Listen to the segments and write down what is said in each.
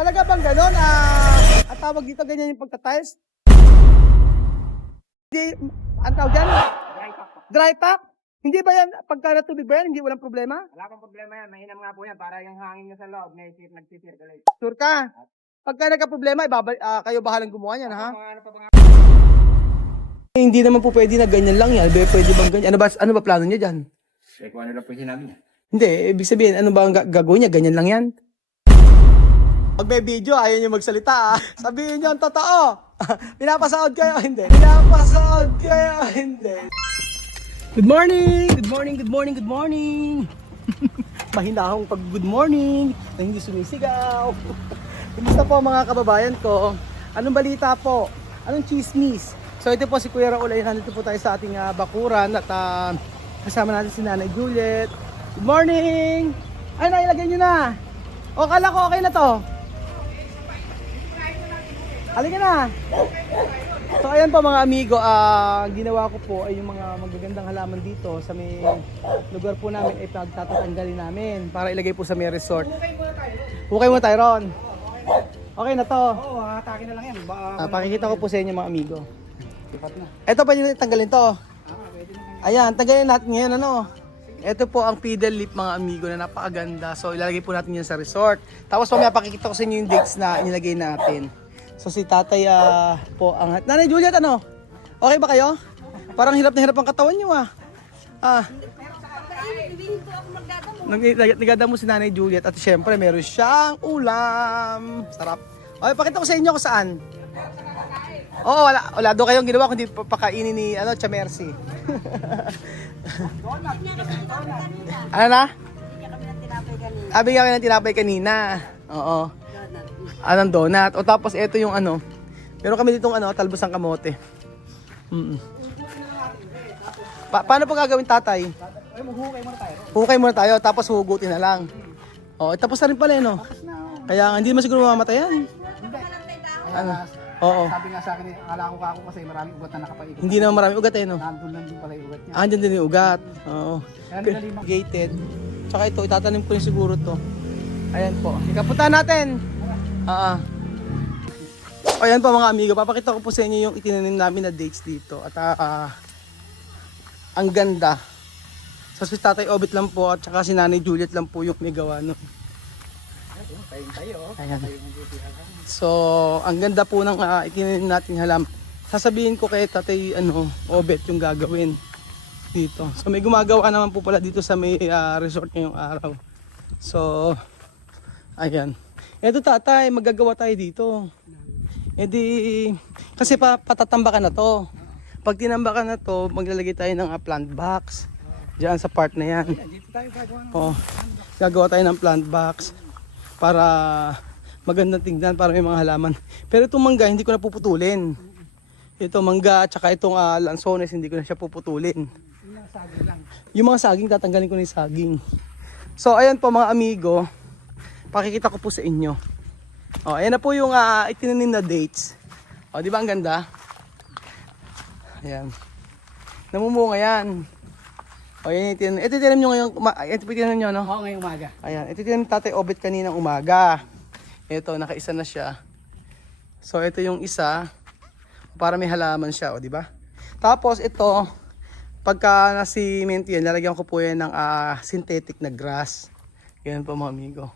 Talaga bang gano'n? Ang tawag dito, ganyan yung pagta-tiles? Hindi, ang tawag diyan? Dry pack po. Dry pack? Hindi ba yan, pagka natubig ba yan, hindi walang problema? Wala pong problema yan. Mainam nga po yan para yung hangin nyo sa loob nagsisirculate. Sure ka? Pagka nagka-problema, kayo bahalang gumawa niyan, ha? Mga ano pa ba nga? Hindi naman po pwede na ganyan lang yan. Pwede bang ganyan? Ano ba plano niya dyan? Eh, kung ano lang po yung sinabi niya. Hindi, ibig sabihin, ano ba ang gagawin niya? Ganyan lang yan? Pag may video, ayaw niyo magsalita, Sabihin niyo ang totoo. Pinapasaod kayo, hindi. Pinapasaod kayo, hindi. Good morning! Good morning, good morning, good morning! Mahinahong pag good morning na hindi sumisigaw. Kumusta po mga kababayan ko? Anong balita po? Anong chismis? So ito po si Kuya Raul, ay nandito po tayo sa ating bakuran at kasama natin si Nanay Juliet. Good morning! Ay, nailagay nyo na! O, kala ko okay na to. Halika na! So ayan po mga amigo, ginawa ko po ay yung mga magagandang halaman dito sa may lugar po namin ay pagtatatanggalin namin para ilagay po sa may resort. Hukay muna tayo ron. Okay na to. Oo, atake na lang yan. Pakikita ko po sa inyo mga amigo. Lipat na. Ito pwede natin tanggalin to. Pwede na. Ayan, tanggalin natin ngayon ano. Ito po ang pedal lip mga amigo na napakaganda. So ilalagay po natin yan sa resort. Tapos mamaya pakikita ko sa inyo yung dates na inilagay natin. So si tatay po ang... Nanay Juliet, ano? Okay ba kayo? Parang hirap na hirap ang katawan nyo Nagdadamo si Nanay Juliet at syempre meron siyang ulam. Sarap. Okay, pakita ko sa inyo kung saan. Oo, wala doon kayong ginawa kundi papakainin ni Chamercy. Ano na? Bigyan kami ng tinapay kanina. Oo. Anong donut. O tapos ito yung meron kami ditong talbos ng kamote. Paano pa gagawin tatay? Hukay muna tayo. Hukay muna tayo tapos hugutin na lang. O, tapos na rin pala no? Kaya nga, hindi naman siguro mamamatay yan. Ano? Oo. Sabi nga sa akin, akala ko kako kasi maraming ugat na nakapaikot. Hindi naman marami ugat no? Nandun lang din pala yung ugat niya. Andyan din yung ugat. Oo. Kaya nilalimang. Gated. Tsaka ito, itatanim ko rin siguro to. Ayan po. Ikapuntahan natin. Ayan po mga amigo, papakita ko po sa inyo yung itinanim namin na dates dito. At ang ganda. So si Tatay Obit lang po at saka si Nanay Juliet lang po yung may gawa nun. Ayan. So ang ganda po ng itinanim natin halaman. Sasabihin ko kay Tatay Obet yung gagawin dito. So may gumagawa naman po pala dito sa may resort ngayong araw. So ayan. Eto tatay, magagawa tayo dito. Kasi patatambakan na to. Pag tinambakan na to, maglalagay tayo ng plant box. Diyan sa part na yan. Dito tayo gagawa ng Gagawa tayo ng plant box para magandang tingnan, para may mga halaman. Pero itong mangga, hindi ko na puputulin. Ito mangga, tsaka itong lansones, hindi ko na siya puputulin. saging lang. Yung mga saging, tatanggalin ko na yung saging. So, ayan po mga amigo. Pakikita ko po sa inyo. Ayan na po yung itinanim na dates. Di ba ang ganda? Ayan. Namumunga yan. Yan itinanim. Ito itinanim nyo ngayon. Ito itinanim nyo, no? Oo, ngayong umaga. Ayan. Ito itinanim Tatay Obet kaninang umaga. Ito, nakaisa na siya. So, ito yung isa. Para may halaman siya, di ba? Tapos, ito, pagka na-cement yan, lalagyan ko po yan ng synthetic na grass. Yan po mga amigo.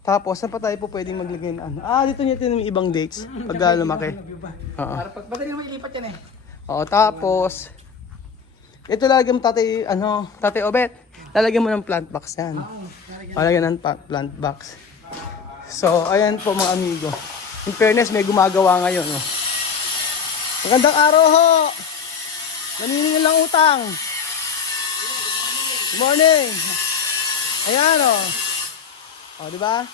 Tapos, saan pa tayo po pwedeng maglagay ng dito nyo yung ibang dates. Pag lumaki. Para pag madali naman ilipat yan Tapos, ito lalagyan mo Tatay Obet. Lalagyan mo ng plant box yan. Lalagyan ng plant box. So, ayan po mga amigo. In fairness, may gumagawa ngayon. Magandang araw ho! Naniningil lang utang. Good morning. Ayan di ba?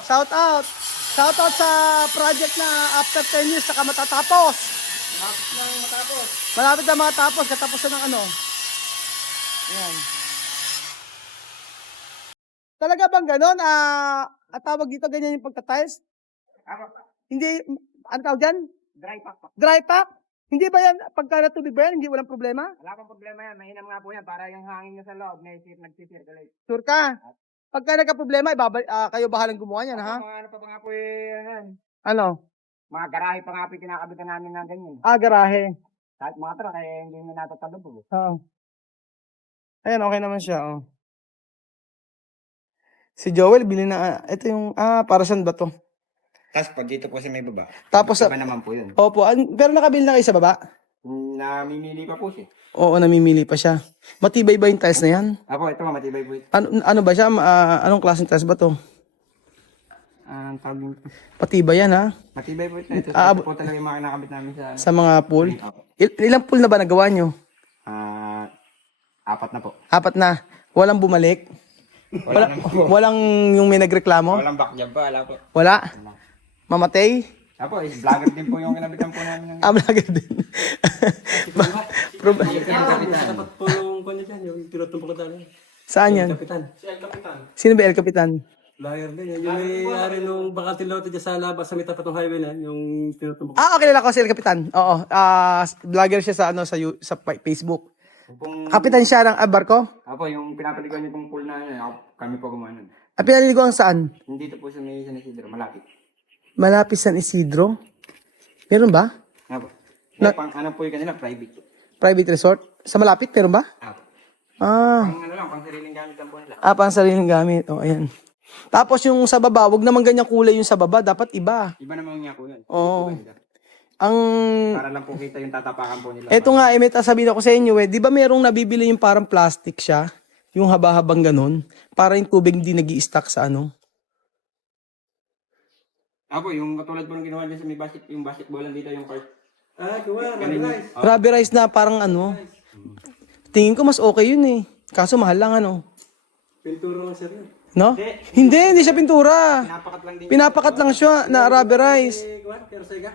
Shout out. Shout out sa project na after 10 years saka matatapos. Malapit na matapos, katapos na ng Ayan. Talaga bang gano'n? Ang tawag dito ganyan yung pagta-tiles? Hindi, ano tawag dyan? Dry pack po. Dry pack? Hindi ba yan, pagka natubig ba yan, hindi walang problema? Wala pong problema yan. Mainam nga po yan para yung hangin nyo sa loob nagsisirculate. Sure ka? Pagka nagka-problema, kayo bahalang gumawa niyan, ha? Mga ano pa nga po yan. Ano? Mga garahe pa nga po kinakabitan namin ng ganyan. Garahe. Kahit mga truck, hindi mo natatalubog. Oo. Ayan, okay naman siya, oh. Si Joel, bili na, ito yung, para saan ba to? Tapos pag dito po sa may baba, Tapos, iba naman po yun. opo, pero nakabili na kayo sa baba? Namimili pa po siya. Oo, namimili pa siya. Matibay ba yung tiles na yan? Apo, ito matibay po ito. Ano ba siya? Anong klaseng tiles ba to? Ang tawag dito. Patibay yan, ha? Matibay po ito. Ito po talaga yung mga nakabit namin sa... Sa mga pool? Apo. Ilang pool na ba nagawa nyo? 4 na po. 4 na. Walang bumalik? Walang yung may nagreklamo? Walang backjob pa, wala po. Wala? Mamatay? Apo, vlogger din po yung kinabitan po namin. Vlogger din. Dapat po yung kanya dyan, yung tinutumpok ko tayo. Saan yan? Kapitan. Si El Kapitan. Sino ba El Kapitan? Liar din yan. Yung may-ari nung bakante lote dyan sa labas sa may tapat ng highway na, yung tinutumpok. Kilala ko si El Kapitan. Oo. Vlogger siya sa sa Facebook. Kapitan siya ng barko? Apo, yung pinapaliguan niyo pong pool na kami po gumawa nun. Pinaliliguan saan? Dito po sa may San Isidro, malapit. Malapit San Isidro? Meron ba? Apo. Ano po yung kanila, private. Private resort? Sa malapit, meron ba? Apo. Pang Sariling gamit lang po nila. pang sariling gamit. Ayan. Tapos yung sa baba, wag naman ganyan kulay yung sa baba, dapat iba. Iba naman nga po yun. Oo. Iba. Ang Para lang po kita yung tatapakan po nila. eto nga, may sabihin ako sa inyo, di ba merong nabibili yung parang plastic siya? Yung haba-habang ganun? Para yung tubig hindi nag-i-stack sa ano? Apo, yung katulad po ng ginawa dyan sa may yung basketball dito, yung court. Kuha, nice. Rubber rice na parang ano? Tingin ko mas okay yun eh. Kaso mahal lang ano? Pintura lang sir yun. No? Hindi siya pintura. Pinapakat lang din. Pinapakat lang siya na rubber rice. Kuha, pero sega.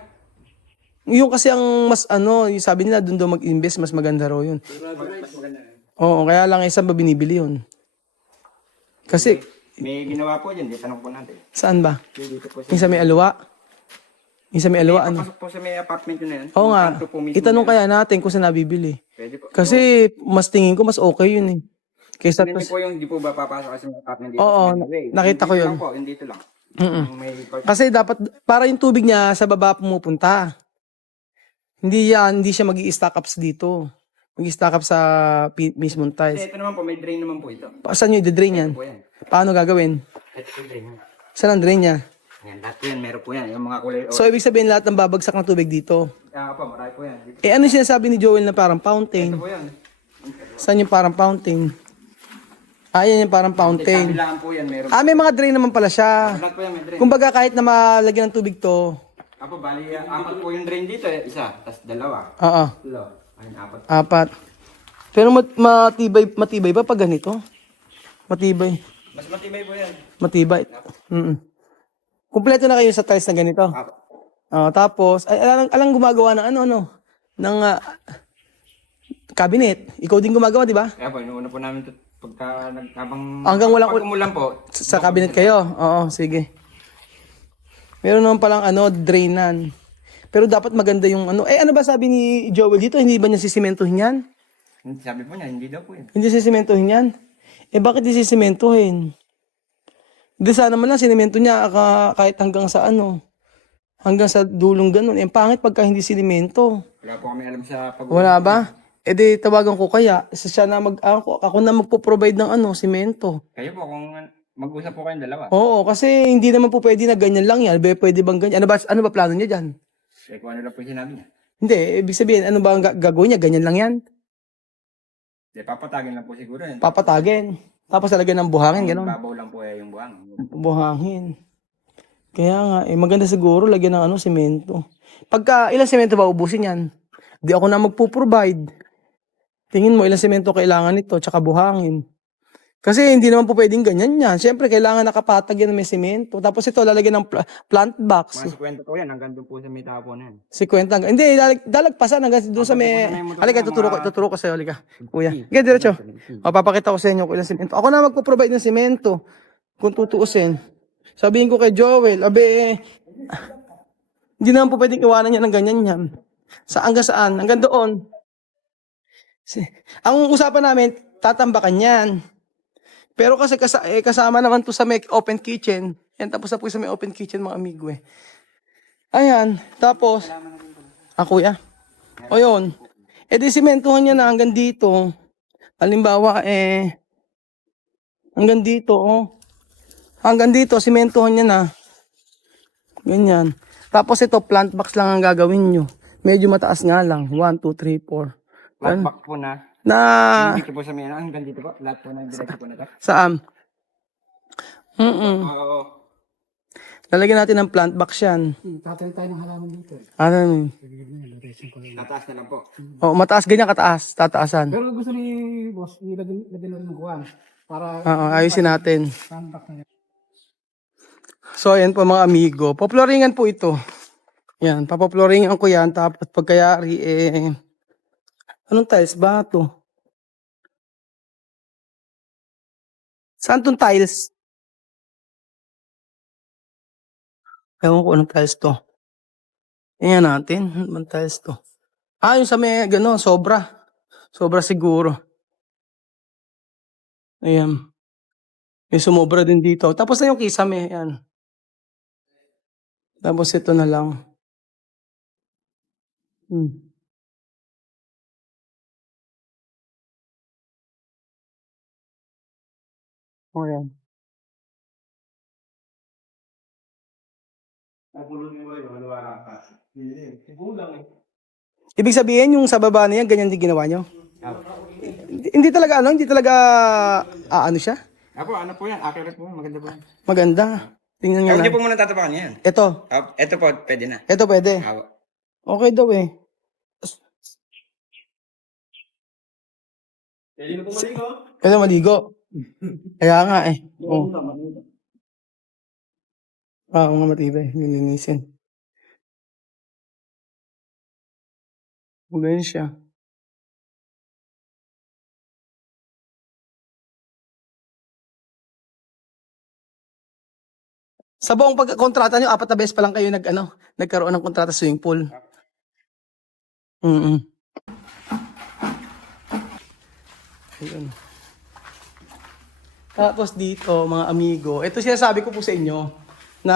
Yung kasi ang mas yung sabi nila doon daw mag-invest, mas maganda raw yun. Oo, kaya lang isang ba binibili yun. Kasi, May ginawa po dyan, di tanong po natin. saan ba? Dito po sa... Yung sa may alwa? Yung sa may alwa, ano? Pasok po sa may apartment yun na yan. Oo nga, Yung kanto po mismo itanong na yan. kaya natin kung saan nabibili. Pwede po. Kasi, mas tingin ko, mas okay yun eh. Kaysa, Hindi po yung di po ba papasok sa mga apartment dito? Oo, sa Medway. nakita ko Dito yun. lang po, hindi dito lang. Yung may part. kasi dapat, para yung tubig niya sa baba pumupunta. Hindi siya mag-i-stack up dito. Mag-i-stack up sa mismong tiles. Ito naman po, may drain naman po ito. Saan nyo i-drain yan? Po yan. Paano gagawin? Ito po yung drain. Saan ang drain niya? Yan, lahat po yan, meron po yan. Yung mga kulay. So, ibig sabihin lahat ng babagsak ng tubig dito. Po, marami po yan. Dito. Ano yung sinasabi ni Joel na parang fountain? Ito po yan. Saan yung parang fountain? Yan yung parang fountain. Kabilaan po yan, meron. May mga drain naman pala siya. Lahat po yan, may drain. Kumbaga kahit na malagyan ng tubig to. Bali, 4 po yung drain dito. Isa, tas 2. Oo. Ayun, 4. 4. Pero matibay ba pag ganito? Matibay. Mas matibay po yan. Matibay. Kumpleto na kayo sa tiles na ganito. Tapos, alang gumagawa ng ng cabinet. Ikaw din gumagawa, di ba? Kaya po, inuuna po namin ito pagka Hanggang walang pag umulan po. sa cabinet kayo. Oo, sige. Meron naman palang drainan. Pero dapat maganda yung ano ba sabi ni Joel dito? Hindi ba niya sisimentohin yan? Sabi po niya, hindi daw po yan. Hindi sisimentohin yan? Bakit di sisimentohin? Di sana man lang sinemento niya kahit hanggang sa hanggang sa dulong ganun. Pangit pagka hindi sinemento. Wala po kami alam sa pag- Wala ba? Di tawagan ko kaya. Siya na ako na magpo-provide ng simento. Kayo po, kung mag-usap po kayong dalawa. Oo, kasi hindi naman po pwede na ganyan lang yan. Pwede bang ganyan? Ano ba plano niya dyan? Kung ano lang po yung sinabi niya. Hindi, ibig sabihin, ano ba ang gagawin niya? Ganyan lang yan? Papatagin lang po siguro yan. Papatagin. Tapos talagyan ng buhangin, gano'n. Babaw lang po yung buhang. Buhangin. Kaya nga, maganda siguro lagyan ng semento. Pagka, ilang semento ba ubusin yan? Di ako na magpo-provide. Tingin mo, ilang semento kailangan nito, tsaka buhangin. Kasi hindi naman po pwedeng ganyan yan. Siyempre, kailangan nakapatag yan ng may semento. Tapos ito, lalagyan ng plant box. Mga 50 po yan, hanggang doon po sa may tapo na yan. 50. Hindi, dalagpasan hanggang doon sa may... Halika, tuturo ko sa'yo. Halika, kuya. Sige, diretso. Papakita ko sa inyo kung ilang semento. Ako na magpo-provide ng semento. Kung tutuusin. Sabihin ko kay Joel, hindi naman po pwedeng iwanan niya ng ganyan yan. Hanggang saan? Hanggang doon. Ang usapan namin, tatambakan yan. Pero kasi kasama naman to sa may open kitchen. Yan, tapos na po sa may open kitchen mga amigo eh. Ayan, tapos, kuya. O yun. E di simentohan niya na hanggang dito. Halimbawa hanggang dito Hanggang dito, simentohan niya na. Ganyan. Tapos ito, plant box lang ang gagawin nyo. Medyo mataas nga lang. 1, 2, 3, 4. Flat back po na. Dito po sa may hanggang dito po. Lahat po na direct po na ito. Saan? Oo. Lalagyan natin ng plant box yan. Tatayo tayo ng halaman dito. Ano? Tataas na lang po. Oh, mataas ganyan kataas. Tataasan. Pero gusto ni boss, ilagyan natin ng kuwan. Para Ayusin natin. tambak na yan. So, ayan po mga amigo. Poploringan po ito. Yan, papoploringan ko yan. Tapos pagkayari, anong tiles ba ito? Saan itong tiles? Ewan ko anong tiles to. Ayan natin. Anong tiles to? Yung sa may, gano'n, sobra. Sobra siguro. Ayan. May sumobra din dito. Tapos na yung kisame. Ayan. Tapos ito na lang. O yan. Ibig sabihin yung sa baba na yan, ganyan din ginawa nyo? Hindi talaga ano siya? Ano po yan? Accurate po. Maganda po yan. Maganda. Tingnan nga Hindi lang. po muna tatapakan yan. Ito. Ito po, pwede na. Ito pwede. Apo. Okay daw eh. Ito maligo. Kaya nga eh. Oo. Oo nga matibay. Nilinisin. Ganyan siya. Sa buong pagkontrata nyo, 4 na beses pa lang kayo nagkaroon ng kontrata sa swimming pool. Ayun. Tapos dito, mga amigo, ito sinasabi ko po sa inyo, na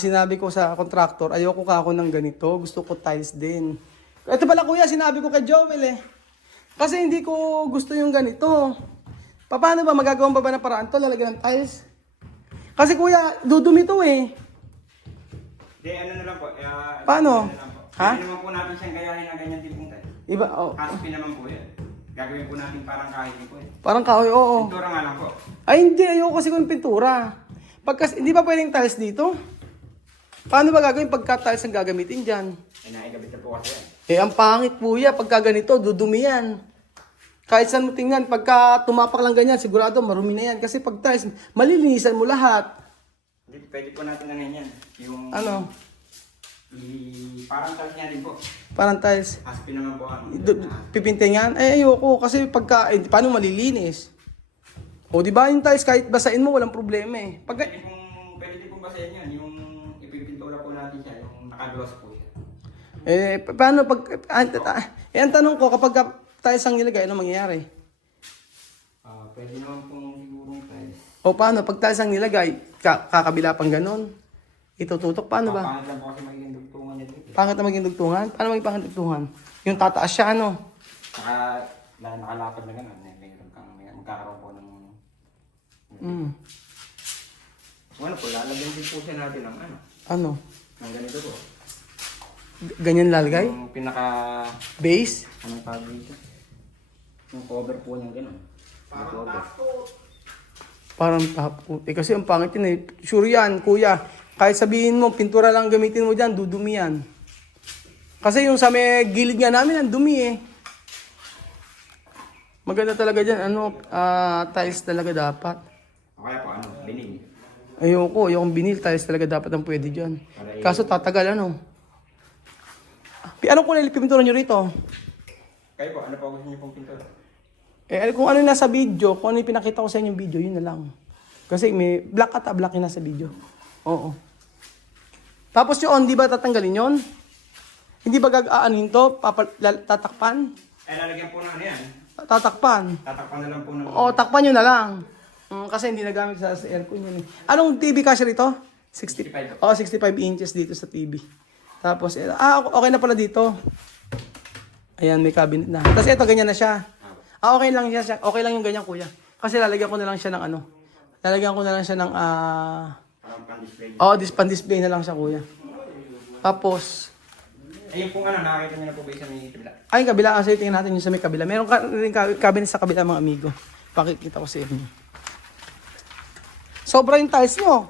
sinabi ko sa contractor, ayoko ka ako ng ganito, gusto ko tiles din. Ito pala kuya, sinabi ko kay Joel eh. Kasi hindi ko gusto yung ganito. Paano ba, magagawa ba ng paraan to, lalagyan ng tiles? Kasi kuya, dudumi to eh. Hindi, ano na lang po. Paano? Ano na lang po. Ha? Hindi naman po natin siyang gayahin ng ganyan tipong tayo. Iba, Kaspi naman po yan. Gagawin po natin parang kahit po yan. parang kahoy, oo. Pintura nga lang po. Ay hindi, ayoko kasi kung pintura. Hindi ba pwedeng tiles dito? Paano ba gagawin pagka tiles ang gagamitin dyan? Naikabit na po kasi yan. Ang pangit kuya, pagka ganito, dudumi yan. Kahit saan mo tingnan, pagka tumapak lang ganyan, sigurado marumi na yan. Kasi pag tiles, malilinisan mo lahat. Hindi, pwede po natin lang yan. Yung... Ano? Parang tiles niya din po. Parang tiles. Kaspi naman po ano. Pipintingan? Ayoko. Kasi pagka, paano malilinis? O di ba yung tiles, kahit basain mo, walang problema eh. Pwede din pong basahin yan. Yung ipipintura po natin siya. Yung nakagloss po siya. Paano pag... ang tanong ko, kapag tiles ang nilagay, ano mangyayari? Pwede naman pong sigurong tiles. O paano, pag tiles ang nilagay, kakabila pang ganon? Itututok, paano ba? Pangit lang po kasi magiging dugtungan niya dito. Pangit na maging dugtungan? Paano maging pangit dugtungan? Yung tataas siya, ano? Nakalapad na gano'n. Magkakaroon po ng... Ano po, lalagyan din po siya natin ng ano. Ano? Ng ganito po. Ganyan lalagay? Yung pinaka... Base? Anong tawag dito? Yung cover po niya gano'n. Yung cover. Parang tapot. Kasi ang pangit yun eh. Sure yan, kuya. Kahit sabihin mo, pintura lang gamitin mo dyan, dudumi yan. Kasi yung sa may gilid nga namin, ang dumi eh. Maganda talaga dyan, tiles talaga dapat. O kaya po, binili. Ayokong binil, tiles talaga dapat ang pwede dyan. Kaso tatagal, Anong kulay pintura nyo rito? Kayo po, ano po gusto niyo pong pintura? Kung ano yung nasa video, kung ano yung pinakita ko sa inyong video, yun na lang. Kasi may black yung nasa video. Oo. Tapos yun, di ba tatanggalin yun? Hindi ba gag-aanin to? Tatakpan? Lalagyan po na ano yan. Tatakpan. Tatakpan na lang po ng... O, takpan nyo na lang. Kasi hindi nagamit sa aircon yun eh. Anong TV kasya rito? 65. Oh, 65 inches dito sa TV. Tapos, okay na pala dito. Ayan, may cabinet na. Tapos ito, ganyan na siya. Okay lang siya. Okay lang yung ganyan, kuya. Kasi lalagyan ko na lang siya ng ano. Lalagyan ko na lang siya ng, Parang pan-display. pan-display na lang siya, kuya. Tapos, Ayun pong ano, nakakita niyo na po ba yung sa may kabila? ay, kabila kasi tingnan natin yung sa may kabila. Meron rin cabinet sa kabila, mga amigo. Pakikita ko sa inyo. Sobra yung tiles nyo.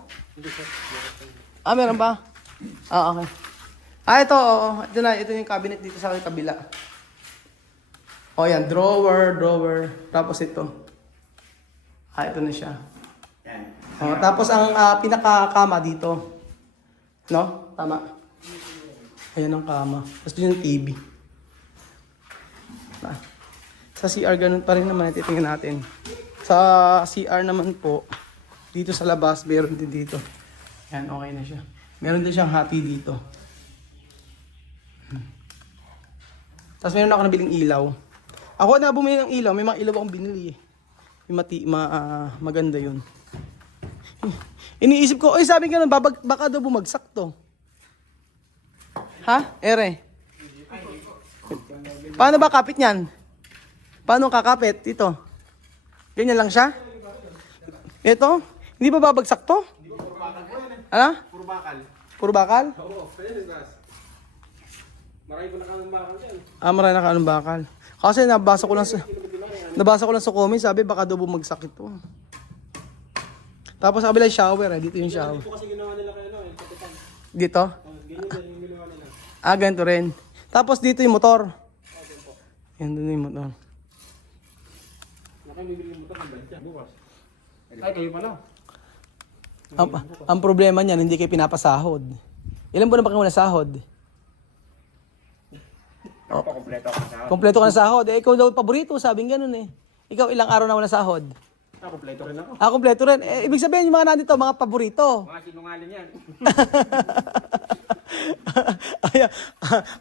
Meron ba? Okay. Ito, oo. Ito na, ito yung cabinet dito sa kabila. Yan, drawer. Tapos ito. Ito na siya. Yan. Tapos ang pinakakama dito. No? Tama. Ayan ang kama. Tapos dito yung TV. Sa CR ganun pa rin naman. Titingnan natin. Sa CR naman po, dito sa labas, meron din dito. Ayan, okay na siya. Meron din siyang hati dito. Tapos meron ako nabiling ilaw. Ako na bumili ng ilaw. May mga ilaw akong binili eh. Yung maganda yun. Iniisip ko, sabi ka nun, baka daw bumagsak to. Ha? Ere? Paano ba kapit niyan? Paano kakapit? Ito. Ganyan lang siya? Ito? Hindi ba babagsak to? Ano? Puro bakal. Puro bakal? Oo, pwede gas. Marami po nakalong bakal dyan. Marami na kaanong bakal. Kasi nabasa ko lang sa comment, sabi baka daw bumagsak ito. Tapos sabi lang shower dito yung shower. Ito kasi ginawa nila kaya kapitan. Dito? Ganyan din yung ginawa nila. Ganito rin. Tapos dito yung motor. Yan doon yung motor. Nakabibili yung motor ng bantya. Bukas. Ay, kayo pala. Ang problema niyan, hindi kayo pinapasahod. Ilan buwan na ba kayo wala sahod? Ako po, kompleto ako sa Kompleto ka na sahod. Ikaw daw paborito, sabing ganun eh. Ikaw ilang araw na wala sahod? Kompleto rin ako. Kompleto rin. Ibig sabihin yung mga nandito, mga paborito. mga sinungaling yan.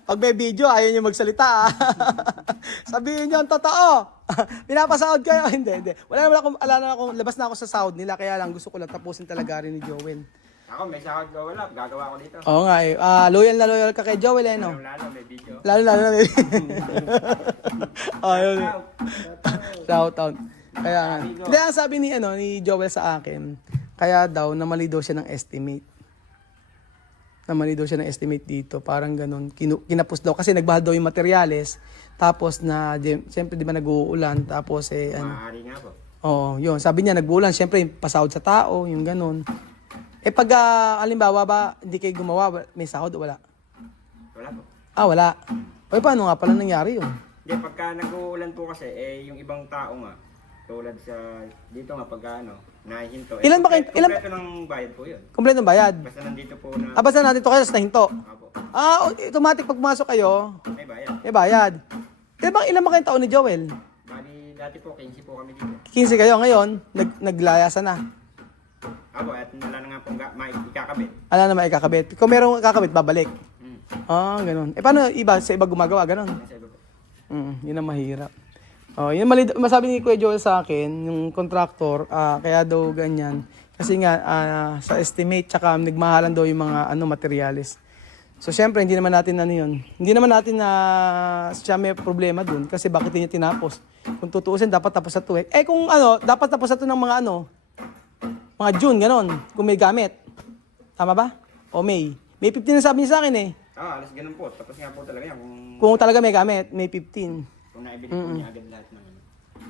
Pag may video, ayaw nyo magsalita. Sabihin nyo ang totoo. Pinapasahod kayo? Hindi. Wala na akong, labas na ako sa sahod nila. Kaya lang gusto ko lang tapusin talaga rin ni Joel. Ako, may sahod ka wala. Gagawa ko dito. Oo nga eh. Loyal na loyal ka kay Joel eh, no? Lalo, may video. Lalo na. Ayun. Shout out. Kaya nga. Hindi, ang sabi ni Joel sa akin, kaya daw, namali daw siya ng estimate. Namali daw siya ng estimate dito. Parang ganun. Kinapos daw. Kasi nagbahal daw yung materyales. Tapos siyempre di ba nag-uulan. Tapos Maaari nga po. Oo, yun. Sabi niya nag-uulan. Siyempre pasahod sa tao. Yung ganun. Pag halimbawa ba, hindi kayo gumawa, may sahod o wala? Wala po. Wala. Paano nga pala nangyari yun? Hindi, pagka nag-uulan po kasi, yung ibang tao nga, tulad sa, dito nga pagka nahihinto. Ilan ba kayo- Kompleto ng bayad po yun. Kompleto ng bayad. Basta nandito po na, Basta natin ito kayo sa nahinto. Apo, Automatic pag pumasok kayo, may bayad. may bayad. Ilan ba kayong taon ni Joel? Bali, dati po, 15 po kami dito. 15 kayo. Ngayon, naglayasan na. Apo, at wala na nga pong ikakabit. Ala naman ikakabit. Kung merong kakabit, babalik. Hmm. Ganun. Paano sa iba gumagawa? Ganun. Nasa iba po. Yun ang mahirap. Yun masabi ni Kuya Joel sa akin, yung contractor, kaya daw ganyan. Kasi nga, sa estimate, tsaka nagmahalan daw yung mga materyales. So, syempre, hindi naman natin yun. Hindi naman natin siya may problema dun. Kasi bakit niya tinapos? Kung tutuusin, dapat tapos na to eh. Kung dapat tapos na to ng mga June, ganon. Kung may gamit. Tama ba? O May. May 15 na sabi niya sa akin eh. Alas ganun po. Tapos nga po talaga yan. Kung talaga may gamit, may 15. Kung naibili po niya agad lahat ng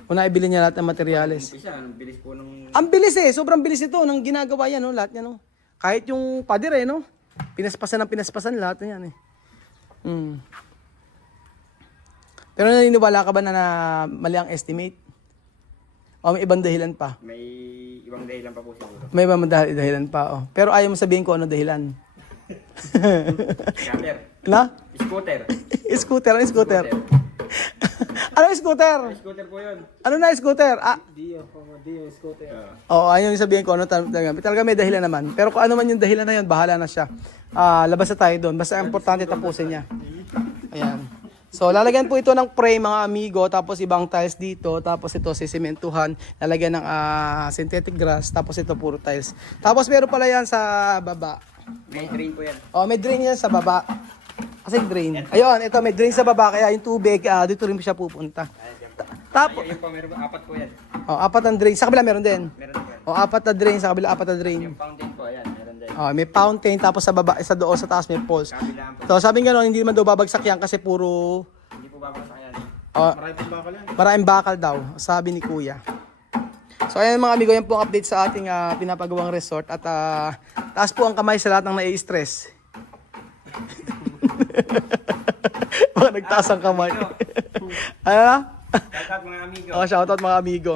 Kung naibili niya lahat ng materyales. umpisa, ang bilis po nung... Ang bilis eh. Sobrang bilis ito nang ginagawa yan, no? Lahat yan, no? Kahit yung pader no? Pinaspasan lahat na yan eh. Pero naniniwala ka ba na mali ang estimate? O may ibang dahilan pa? May ibang dahilan pa po siguro. May ibang dahilan pa, Pero ayaw mo sabihin ko ano dahilan. Scatter. Na? Scooter. Scooter. Ano scooter? Ano scooter? Scooter po yun. Ano na scooter? Dio scooter. Ayaw yung sabihin ko ano talaga may dahilan naman. Pero kung ano man yung dahilan na yun, bahala na siya. Labas na tayo doon. Basta importante tapusin niya. Ayan. So, lalagyan po ito ng frame mga amigo, tapos ibang tiles dito, tapos ito sisimentuhan, lalagyan ng synthetic grass, tapos ito puro tiles. Tapos meron pala yan sa baba. May drain po yan. Oh, may drain yan sa baba. Kasi drain. Ayun, ito may drain sa baba, kaya yung tubig, dito rin siya pupunta. Tapos, Ayun po, meron apat po yan. oh, apat ang drain. Sa kabila meron din. Meron po yan. Oh, apat na drain, sa kabila apat na drain. Yung fountain po, ayan, meron din. Oh, may fountain, tapos sa baba, sa doon sa taas may poles. Kabilaan po. So, sabi nga hindi naman daw babagsak yan kasi puro Hindi po babagsak yan. oh, Marami pong bakal yan. maraming bakal daw, sabi ni Kuya. So ayan mga amigo, yan po ang update sa ating pinapagawang resort at taas po ang kamay sa lahat ng nai-stress. Mga nagtaas ang kamay. Ano na? Shoutout mga amigo. Oh, shoutout mga amigo.